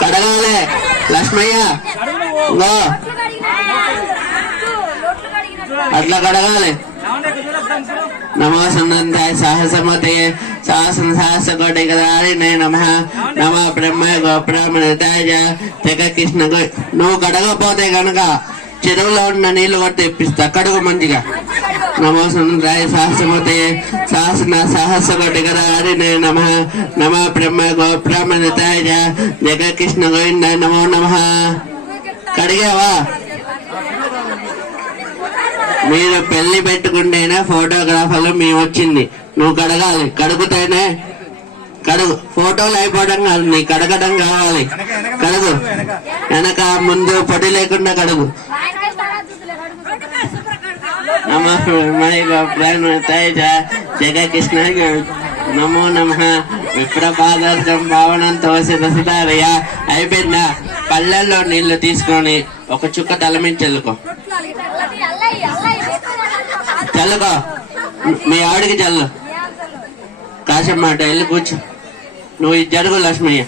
కడగాలి లక్ష్మయ్య అట్లా కడగాలి. నమో సన్నంతాయ సాహసమతే సాహసం సాహస కోటికదారిణే నమః నమ బ్రహ్మ గోబ్రాహ్మణతాయ జగ కృష్ణ. నువ్వు కడగపోతే కనుక చెరువులో ఉన్న నీళ్లు కూడా తెప్పిస్తా, కడుగు మంచిగా. నమో సన్నంతాయ సాహసమతే సాహసన సాహస కోటికదారిణే నమః నమ బ్రహ్మ గోబ్రాహ్మణతాయ జగ కృష్ణ గోవింద నమో నమః. కడిగావా? మీరు పెళ్లి పెట్టుకుంటేనే ఫోటోగ్రాఫర్లు మేము వచ్చింది. నువ్వు కడగాలి, కడుగుతేనే కడుగు. ఫోటోలు అయిపోవడం కాదు, నీ కడగడం కావాలి. కడుగు, వెనక ముందు పొడి లేకుండా కడుగు. జగకృష్ణ నమో నమ విప్రపాదం భావనంతో సిద్ధారయ్య. అయిపోయిందా? పళ్ళల్లో నీళ్లు తీసుకొని ఒక చుక్క తలమించి చల్లుకో. చల్లుకో, మీ ఆవిడికి చల్లు. కాశమ్మాట వెళ్ళి కూర్చో. నువ్వు ఇది జరుగు లక్ష్మయ్య.